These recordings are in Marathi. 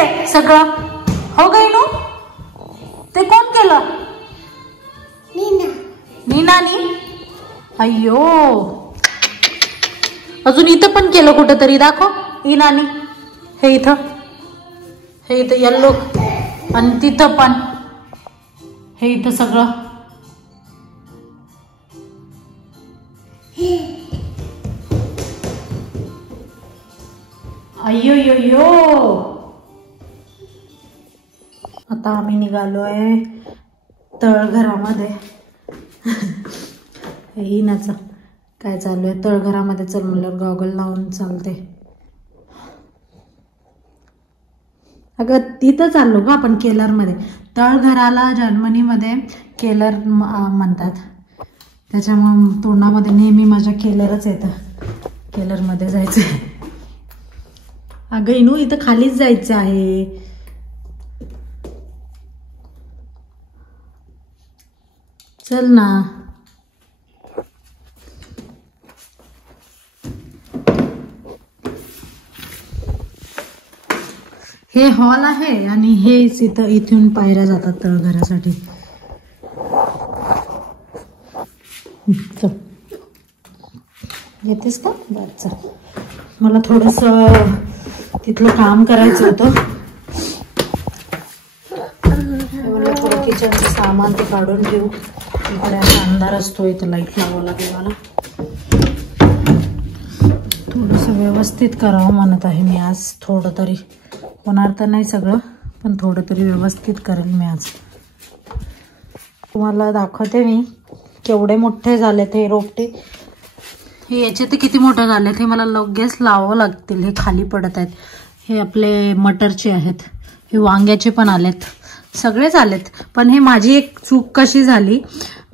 ते सगळं? हो गई नू, ते कोण केलं? नीनानी. अय्यो, अजून इथं पण केलं कुठंतरी, दाखव इनानी. हे इथं येल्लो, आणि तिथं पण हे इथं सगळं. अय्यो यो यो. आता आम्ही निघालोय तळघरामध्ये. हिनाचं काय चालू आहे तळघरामध्ये? चल म्हणलं, गॉगल लावून चालते. अगं तिथं चाललो का आपण केलरमध्ये. तळघराला जर्मनीमध्ये केलर म्हणतात, त्याच्यामुळे तोंडामध्ये नेहमी माझ्या केलरच येतं. केलरमध्ये जायचं. अगं इनू, इथं खालीच जायचं आहे. चल ना. हे हॉल आहे आणि हेच इथून पायऱ्या जातात तळघरासाठी. चल, येतेस का? बरं चल. मला थोडंसं तिथलं काम करायचं होतं. मला थोडं किचनचं सामान ते काढून घेऊ. इकडे अंधार असतो, इथं लाईट लावावं लागेल मला. थोडंसं व्यवस्थित करावं म्हणत आहे मी आज. थोडं तरी होणार तर नाही सगळं, पण थोडं तरी व्यवस्थित करेल मी आज. तुम्हाला दाखवते मी केवढे मोठे झाले ते रोपटे. हे याचे तर किती मोठे झाले, हे मला लगेच लावावं लागतील. हे खाली पडत आहेत. हे आपले मटरचे आहेत, हे वांग्याचे पण आलेत, सगळेच आलेत. पण हे माझी एक चूक कशी झाली,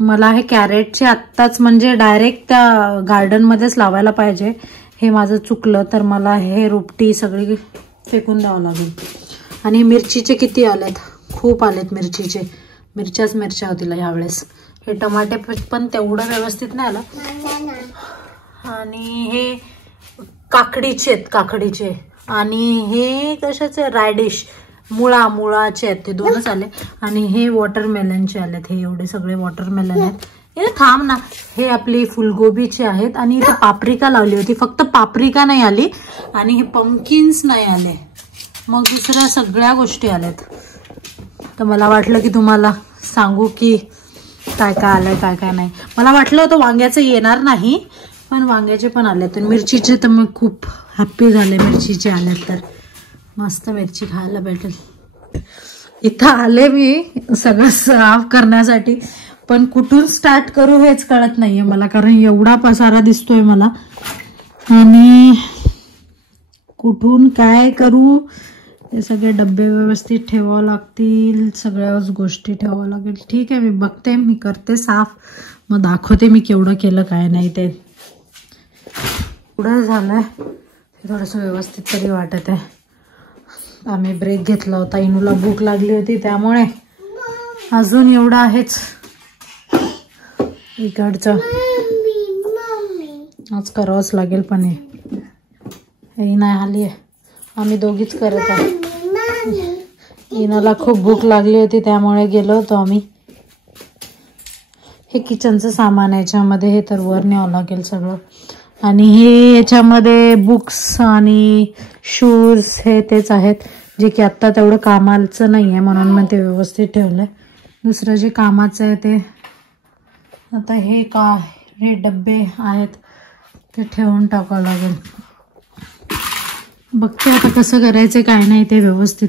मला हे कॅरेटचे आत्ताच म्हणजे डायरेक्ट त्या गार्डनमध्येच लावायला पाहिजे. हे माझं चुकलं, तर मला हे रोपटी सगळी फेकून द्यावं लागेल. आणि मिरचीचे किती आलेत, खूप आलेत मिरचीचे. मिरच्या होतील यावेळेस. हे टमाटे पण तेवढं व्यवस्थित नाही आलं. आणि हे काकडीचे आणि हे कशाचे, रॅडिश मुळाचे आहेत, ते दोनच आले. आणि हे वॉटरमेलनचे आलेत. हे एवढे सगळे वॉटरमेलन आहेत. हे थांब ना, हे आपली फुलगोबीचे आहेत. आणि इथे पाप्रिका लावली होती, फक्त पाप्रिका नाही आली. आणि हे पंकिन्स नाही आले, मग दुसऱ्या सगळ्या गोष्टी आल्यात. तर मला वाटलं की तुम्हाला सांगू की काय काय आलंय काय काय नाही. मला वाटलं होतं वांग्याचं येणार नाही, पण वांग्याचे पण आलेत. मिरचीचे तर मग खूप हॅप्पी झाले, मिरचीचे आलेत तर मस्त मिरची खायला भेटेल. इथं आले मी सगळं साफ करण्यासाठी, पण कुठून स्टार्ट करू हेच कळत नाहीये मला, कारण एवढा पसारा दिसतोय मला. आणि कुठून काय करू, हे सगळे डब्बे व्यवस्थित ठेवावं लागतील, सगळ्याच गोष्टी ठेवावं लागेल. ठीक आहे, मी बघते, मी करते साफ, मग दाखवते मी केवढं केलं काय नाही ते. पुढं झालंय थोडंसं व्यवस्थित तरी वाटत आहे. आम्ही ब्रेक घेतला होता, इनूला भूक लागली होती त्यामुळे. अजून एवढं आहेच इकडचं, आज करावंच लागेल. पण हे नाही आली आहे, आम्ही दोघीच करत आहे. इनाला खूप भूक लागली होती त्यामुळे गेलो होतो आम्ही. हे किचनचं सामान आहे याच्यामध्ये, हे तर वर न्यावं लागेल सगळं. आणि हे याच्यामध्ये बुक्स आणि शूज हे तेच आहेत, जे की आत्ता तेवढं कामाचं नाही आहे म्हणून मी ते व्यवस्थित ठेवलं आहे. दुसरं जे कामाचं आहे ते आता हे डब्बे आहेत ते ठेवून टाकावं लागेल. बघते आता कसं करायचं काय नाही ते व्यवस्थित.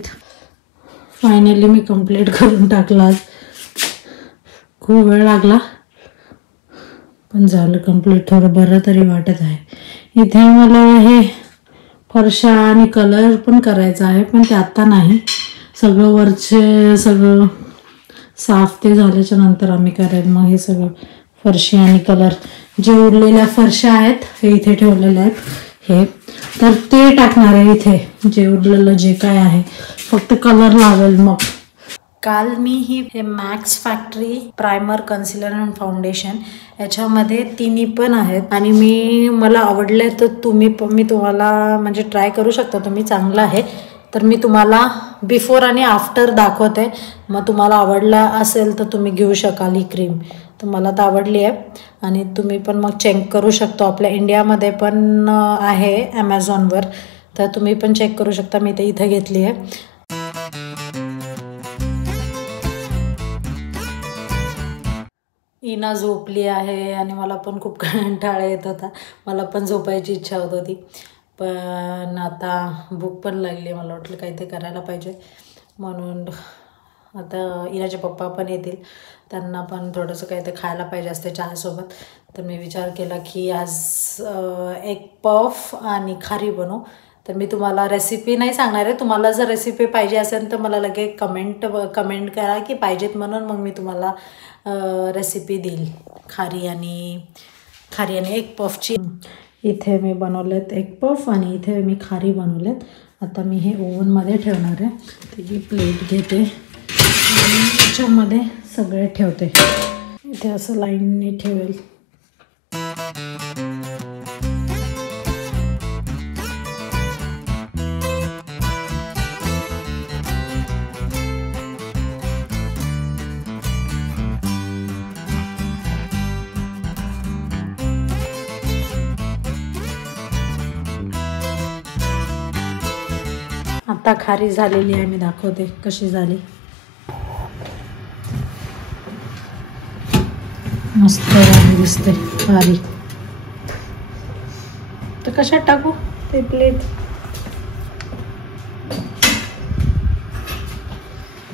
फायनली मी कंप्लीट करून टाकला. खूप वेळ लागला पण झालं कंप्लीट. थोडं बरं तरी वाटत आहे. इथे मला हे फरशा आणि कलर पण करायचा आहे, पण ते आत्ता नाही. सगळं वरचे सगळं साफ ते झाल्याच्या नंतर आम्ही करेल. मग हे सगळं फरशी आणि कलर, जे उरलेल्या फरशा आहेत हे इथे ठेवलेले आहेत, हे तर ते टाकणार आहे इथे. जे उरलेलं जे काय आहे फक्त कलर लावेल. मग काल मी हे मॅक्स फॅक्टरी प्रायमर, कन्सिलर आणि फाउंडेशन याच्यामध्ये तिन्ही पण आहेत आणि मला आवडले, तर मी तुम्हाला म्हणजे ट्राय करू शकता तुम्ही. चांगलं आहे, तर मी तुम्हाला बिफोर आणि आफ्टर दाखवते, मग तुम्हाला आवडला असेल तर तुम्ही घेऊ शकाल ही क्रीम. तर मला तर आवडली आहे आणि तुम्ही पण मग चेक करू शकतो. आपल्या इंडियामध्ये पण आहे ॲमेझॉनवर, तर तुम्ही पण चेक करू शकता. मी ते इथं घेतली आहे. इना झोपली आहे आणि मला पण खूप कंटाळा येत होता. मला पण झोपायची इच्छा होत होती, पण आता भूक पण लागली. मला वाटलं काहीतरी करायला पाहिजे, म्हणून आता इनाचे पप्पा पण येतील, त्यांना पण थोडंसं काहीतरी खायला पाहिजे असते चहासोबत. तर मी विचार केला की आज एग पफ आणि खारी बनवू. तर मी तुम्हाला रेसिपी नाही सांगणार आहे. तुम्हाला जर रेसिपी पाहिजे असेल तर मला लगेच कमेंट करा की पाहिजेत म्हणून, मग मी तुम्हाला रेसिपी देईल खारी आणि एग पफची. इथे मी बनवलेत एग पफ आणि इथे मी खारी बनवलेत. आता मी हे ओव्हनमध्ये ठेवणार आहे. त्याची प्लेट घेते आणि त्याच्यामध्ये सगळे ठेवते. इथे असं लाईनने ठेवेल. आता खारी झालेली आहे, मी दाखवते कशी झाली. मस्त दिसते खारी. तर कशात टाकू ते प्लेट?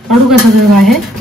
काढू का सगळं बाहेर?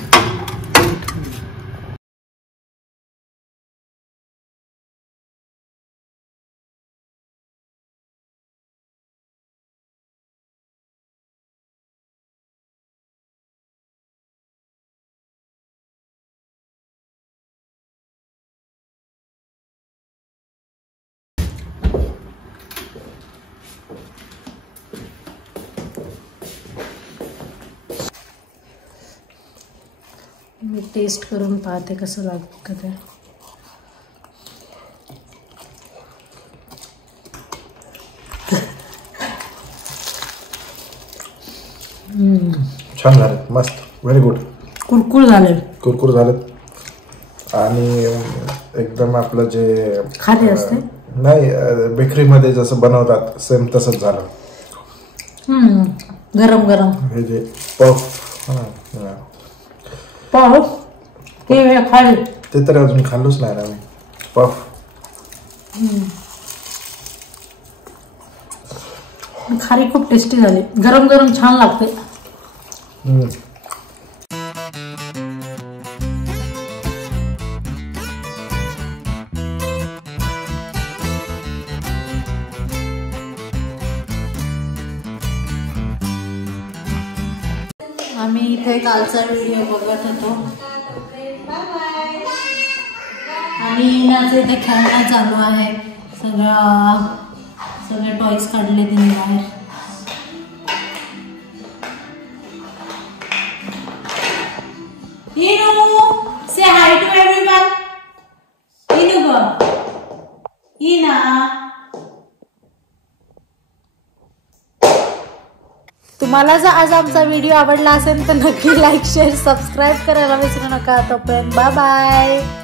मी टेस्ट करून पाहते कसं लागतं ते. छान झाले, मस्त, व्हेरी गुड. कुरकुर झाले. कुरकुर झाले आणि एकदम आपलं जे खारी असते नाही बेकरीमध्ये जसं बनवतात सेम तसंच झालं. गरम गरम हे जे पफ ते खारी ते तर अजून खाल्लंच नाही ना मी. पफ खारी खूप टेस्टी झाली. गरम गरम छान लागते. आम्ही इथे कालचा व्हिडिओ बघत होतो आणि माझे इथे खेळणं चालू आहे. सगळे टॉयज काढले तिने बाहेर. इनू से हाय टू एवरीवन. इनू ग इना. तुम्हाला जर आज आमचा व्हिडिओ आवडला असेल तर नक्की लाईक शेअर सबस्क्राईब करायला विसरू नका. तोपर्यंत बाय बाय.